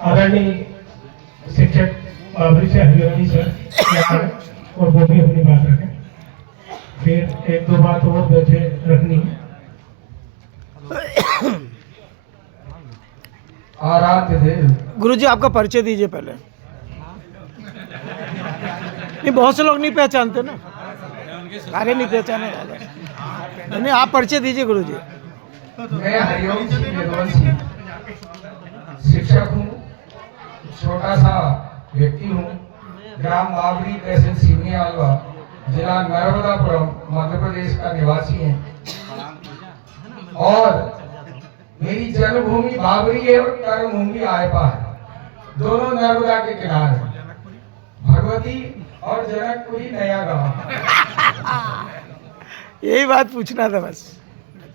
आदरणीय शिक्षक बाबरी से हरियाणी सर यहाँ हैं और वो भी अपनी बात रखें। फिर एक दो बात और वैसे रखनी है। आराध्य देव। गुरुजी आपका परिचय दीजिए पहले। नहीं, बहुत से लोग नहीं पहचानते ना, सारे नहीं पहचाने वाले। नहीं, आप परिचय दीजिए गुरुजी। मैं हरिओम सिंह यदुवंशी शिक्षक हूँ, छोटा सा व्यक्ति हूँ, ग्राम बाबरी तहसील सीवनी आलवा जिला नर्मदापुरम मध्य प्रदेश का निवासी है और मेरी जन्मभूमि बाबरी है और कर्मभूमि आयपा है, दोनों नर्मदा के किनारे, भगवती और जनकपुरी नया गांव। यही बात पूछना था बस।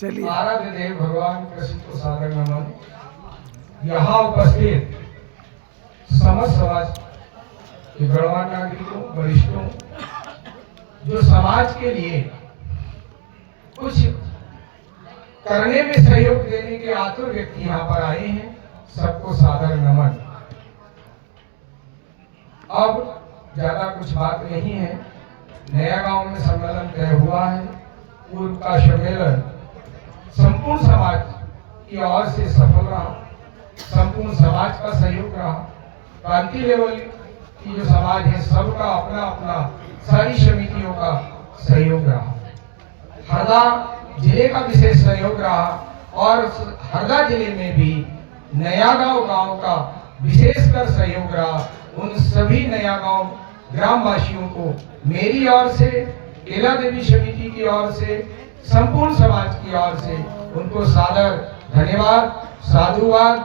चलिए। आराध्य देव भगवान कृष्ण को सादर नमन। यहाँ उपस्थित समस्त समाज के गणमान्य नागरिकों, वरिष्ठों, जो समाज के लिए कुछ करने में सहयोग देने के आतुर व्यक्ति यहाँ पर आए हैं, सबको सादर नमन। अब ज्यादा कुछ बात नहीं है। नया गांव में सम्मेलन तय हुआ है। पूर्व का सम्मेलन संपूर्ण समाज की ओर से सफल रहा, संपूर्ण समाज का सहयोग रहा। क्रांति लेवल की जो समाज है सबका अपना अपना, सारी समितियों का सहयोग रहा। हरदा जिले का विशेष सहयोग रहा और हरदा जिले में भी नया गांव का विशेषकर सहयोग रहा। उन सभी नया गांव ग्रामवासियों को मेरी ओर से, केला देवी समिति की ओर से, संपूर्ण समाज की ओर से उनको सादर धन्यवाद, साधुवाद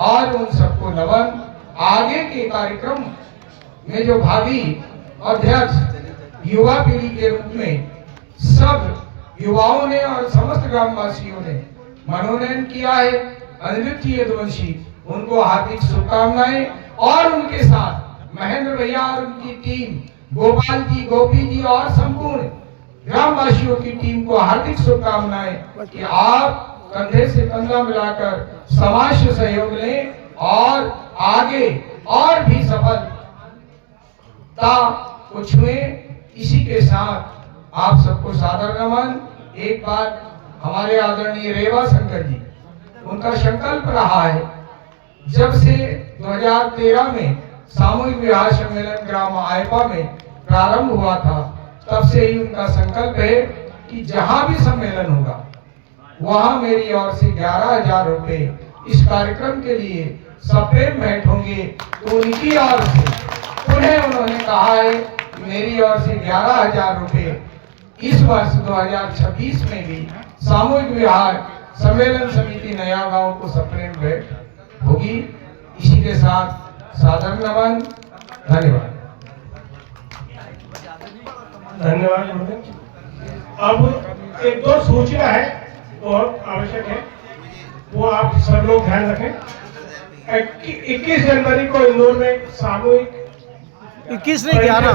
और उन सबको नमन। आगे के कार्यक्रम में जो भावी अध्यक्ष युवा पीढ़ी के रूप में सब युवाओं ने और समस्त ग्रामवासियों ने मनोनयन किया है, अनिरुद्ध यदुवंशी, उनको हार्दिक शुभकामनाएं और उनके साथ महेंद्र भैया और उनकी टीम, गोपाल जी, गोपी जी और संपूर्ण ग्रामवासियों की टीम को हार्दिक शुभकामनाएं कि आप कंधे से कंधा मिलाकर समाज से सहयोग लें और आगे और भी सफलता को छुए। इसी के साथ आप सबको सादर नमन। एक बात हमारे आदरणीय रेवा शंकर जी, उनका संकल्प रहा है, जब से 2013 में सामूहिक विवाह सम्मेलन ग्राम आयपा में प्रारंभ हुआ था, तब से ही उनका संकल्प है कि जहां भी सम्मेलन होगा वहां मेरी ओर से 11,000 रुपए इस कार्यक्रम के लिए सप्रेम भेंट होंगे। तो उनकी ओर से पुनः उन्होंने कहा है कि मेरी ओर से 11,000 रुपए इस वर्ष 2026 में भी सामूहिक विवाह सम्मेलन समिति नया गांव को सप्रेम भेंट होगी। इसी के साथ सादर नमन। धन्यवाद। धन्यवाद। अब एक दो सूचना है बहुत आवश्यक है, वो आप सब लोग ध्यान रखें। 21 जनवरी को इंदौर में सामूहिक 21 नहीं 11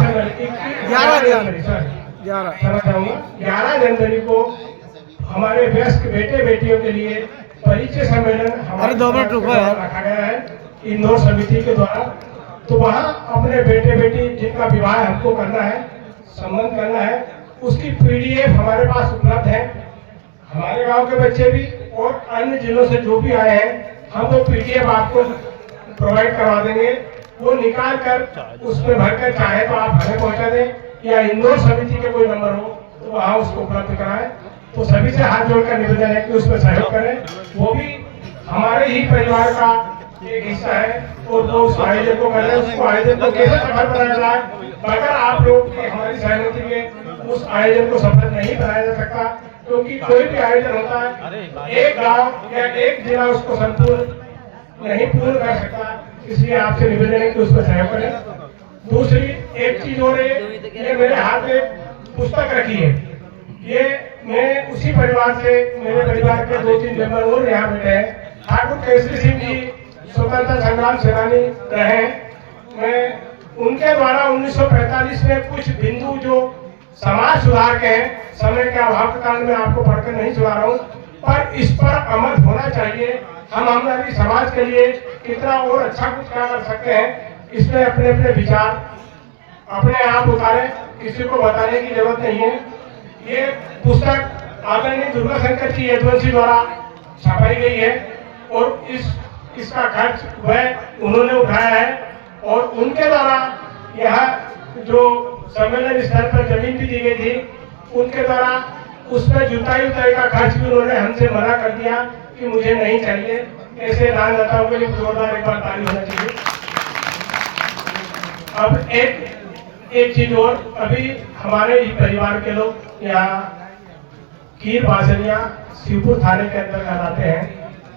जनवरी को हमारे वयस्क बेटे बेटियों के लिए परिचय सम्मेलन हमारे 2 मिनट रुको यार रखा गया है इंदौर समिति के द्वारा। तो वहाँ अपने बेटे बेटी जिनका विवाह हमको करना है, संबंध करना है, उसकी पीडीएफ हमारे पास उपलब्ध है। हमारे गांव के बच्चे भी और अन्य जिलों से जो भी आए हैं, हम वो पीडीएफ आपको प्रोवाइड करवा देंगे। वो निकाल कर उसमें भरकर चाहे तो आप हमें पहुंचा दें या इंदौर समिति के कोई नंबर हो तो वहाँ उसको उपलब्ध कराएं। तो सभी से हाथ जोड़कर निवेदन है कि उसमें सहयोग करें। वो भी हमारे ही परिवार का एक हिस्सा है और वो उस आयोजन को कर रहे हैं। उसको आयोजन को कैसे सफल बनाया जाए, अगर आप लोग की हमारी सहमति में उस आयोजन को सफल नहीं बनाया जा सकता, क्योंकि कोई भी आयोजन होता है एक गांव या एक जिला उसको संपूर्ण नहीं पूर्ण कर सकता। इसलिए आपसे निवेदन है कि उसमें सहयोग करें। दूसरी एक चीज और है, ये मेरे हाथ में पुस्तक रखी है, ये मैं उसी परिवार से, मेरे परिवार के 2-3 मेंबर और यहाँ बैठे हैं। ठाकुर केसरी सिंह जी स्वतंत्रता संग्राम सेनानी रहे। मैं उनके द्वारा 1945 में कुछ बिंदु जो समाज सुधार के हैं, समय के अभाव के कारण मैं आपको पढ़कर नहीं सुना रहा हूँ, पर इस पर अमल होना चाहिए। हम हमारी समाज के लिए कितना और अच्छा कुछ क्या कर सकते हैं, इसमें अपने अपने विचार अपने आप उतारे, किसी को बताने की जरूरत नहीं है। ये पुस्तक आदरणीय दुर्गा शंकर जी यदुवंशी द्वारा छपाई गई है और इसका खर्च वह उन्होंने उठाया है और उनके द्वारा यह जो सम्मेलन स्तर पर जमीन भी दी गई थी, उनके द्वारा उसमें जुताई का खर्च भी उन्होंने हमसे मना कर दिया कि मुझे नहीं चाहिए। ऐसे दानदाताओं के लिए जोरदार एक बार ताली होना चाहिए। अब एक चीज और, अभी हमारे ही परिवार के लोग यहाँ कीर बाजरिया शिवपुर थाने के अंतर्गत आते हैं।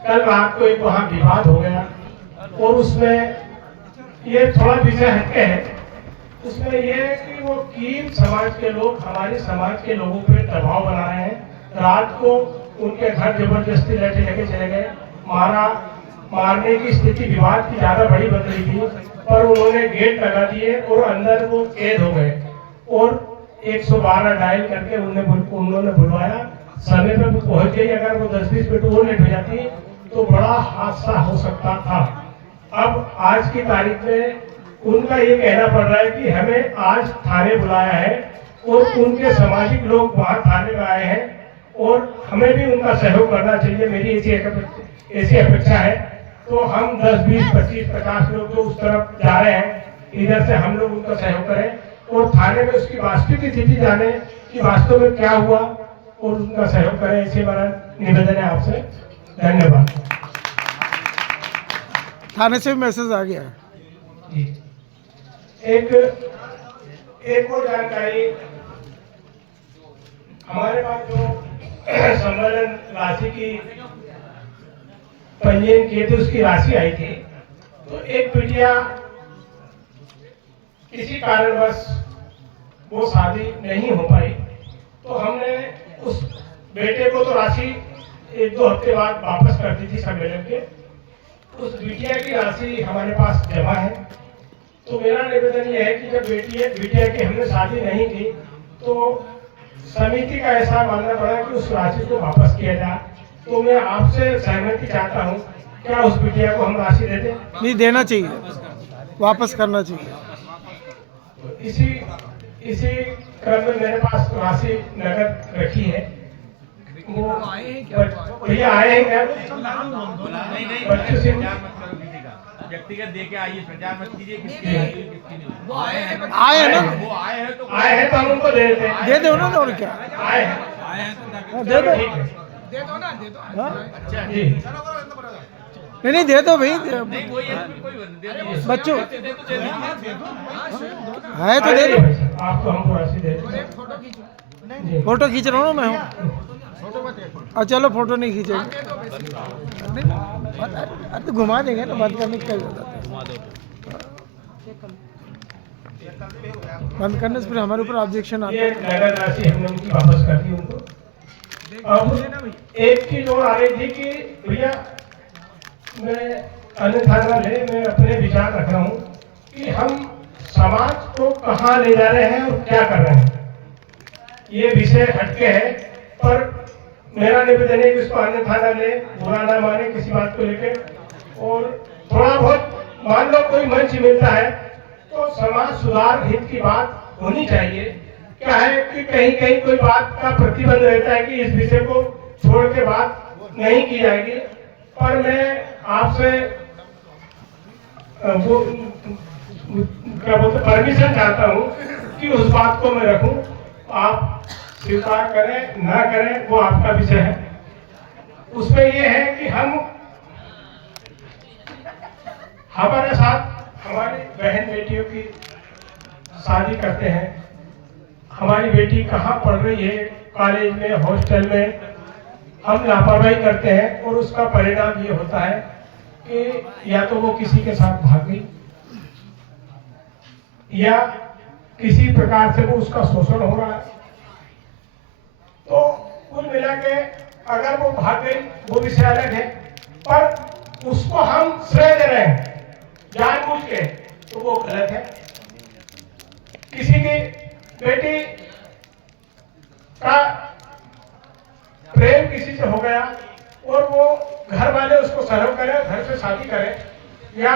कल रात को एक वहाँ विवाद हो गया और उसमें ये थोड़ा विषय हटके है। उसमें ये है कि वो कीर समाज के लोग हमारे समाज के लोगों पे दबाव बना रहे हैं। रात को उनके घर जबरदस्ती लड़के लेके चले गए, मारने की स्थिति विवाद की ज्यादा बड़ी बन रही थी, पर उन्होंने गेट लगा दिए और अंदर वो कैद हो गए और 112 डायल करके उन्होंने बुलवाया। समय पर वो पहुंच गई। अगर वो 10-20 मिनट और लेट हो जाती तो बड़ा हादसा हो सकता था। अब आज की तारीख में उनका ये कहना पड़ रहा है कि हमें आज थाने बुलाया है और उनके सामाजिक लोग वहां थाने में आए हैं और हमें भी उनका सहयोग करना चाहिए। मेरी ऐसी अपेक्षा है। तो हम 10, 20, 25, 50 लोग जो उस तरफ जा रहे हैं, इधर से हम लोग उनका सहयोग करें और थाने में उसकी वास्तविक स्थिति जाने कि वास्तव में क्या हुआ और उनका सहयोग करें। ऐसे मेरा निवेदन है आपसे। धन्यवाद। थाने से भी मैसेज आ गया है। एक और जानकारी, हमारे पास जो सम्मेलन राशि की पंजीयन किए थे उसकी राशि आई थी, तो एक बिटिया किसी कारणवश वो शादी नहीं हो पाई, तो हमने उस बेटे को तो राशि 1-2 हफ्ते बाद वापस कर दी थी सम्मेलन के। उस बिटिया की राशि हमारे पास जमा है। तो मेरा निवेदन यह है कि जब बिटिया की हमने शादी नहीं की तो समिति का ऐसा मानना पड़ा कि उस राशि को वापस किया जाए। तो मैं आपसे सहमति चाहता हूँ, क्या उस बिटिया को हम राशि दे दें? नहीं, देना चाहिए, वापस करना चाहिए। तो इसी क्रम में मेरे पास राशि नगद रखी है। वो भैया आए हैं क्या? बच्चों से व्यक्तिगत दे के आइए, प्रचार मत कीजिए किसकी नहीं। आए हैं ना, वो आए हैं तो हम उनको दे देते हैं। दे दो ना, और क्या आए हैं दे दो। ठीक है। हाँ? जी नहीं दे दो भाई, नहीं, कोई दे बच्चों दो, है तो दे दो। आपको हमको राशि दे दें। फोटो खींच रहा हूँ मैं हूँ। चलो फोटो नहीं खींचेंगे, अरे तो घुमा देंगे ना, बंद करने का बंद करने से फिर हमारे ऊपर ऑब्जेक्शन आता ये नगद राशि हमने उनकी वापस कर दी उनको। अब एक चीज और आ रही थी कि भैया मैं अन्यथा न ले, मैं अपने विचार रख रहा हूँ कि हम समाज को कहाँ ले जा रहे हैं और क्या कर रहे हैं। ये विषय हटके है, पर मेरा निवेदन है कि इसको अन्यथा न ले, बुरा ना माने किसी बात को लेके। और थोड़ा बहुत मान लो कोई मंच मिलता है तो समाज सुधार हित की बात होनी चाहिए। क्या है कि कहीं कहीं कोई बात का प्रतिबंध रहता है कि इस विषय को छोड़ के बात नहीं की जाएगी। पर मैं आपसे वो क्या बोलते परमिशन चाहता हूँ कि उस बात को मैं रखूं। आप स्वीकार करें ना करें वो आपका विषय है। उसमें ये है कि हमारे साथ हमारी बहन बेटियों की शादी करते हैं। हमारी बेटी कहाँ पढ़ रही है, कॉलेज में, हॉस्टल में, हम लापरवाही करते हैं और उसका परिणाम ये होता है कि या तो वो किसी के साथ भाग गई या किसी प्रकार से वो उसका शोषण हो रहा है। तो कुल मिला के अगर वो भाग गई वो विषय अलग है, पर उसको हम श्रेय दे रहे हैं जानबूझ के, तो वो गलत है। किसी की बेटी का प्रेम किसी से हो गया और वो घर वाले उसको सहयोग करें, घर से शादी करें, या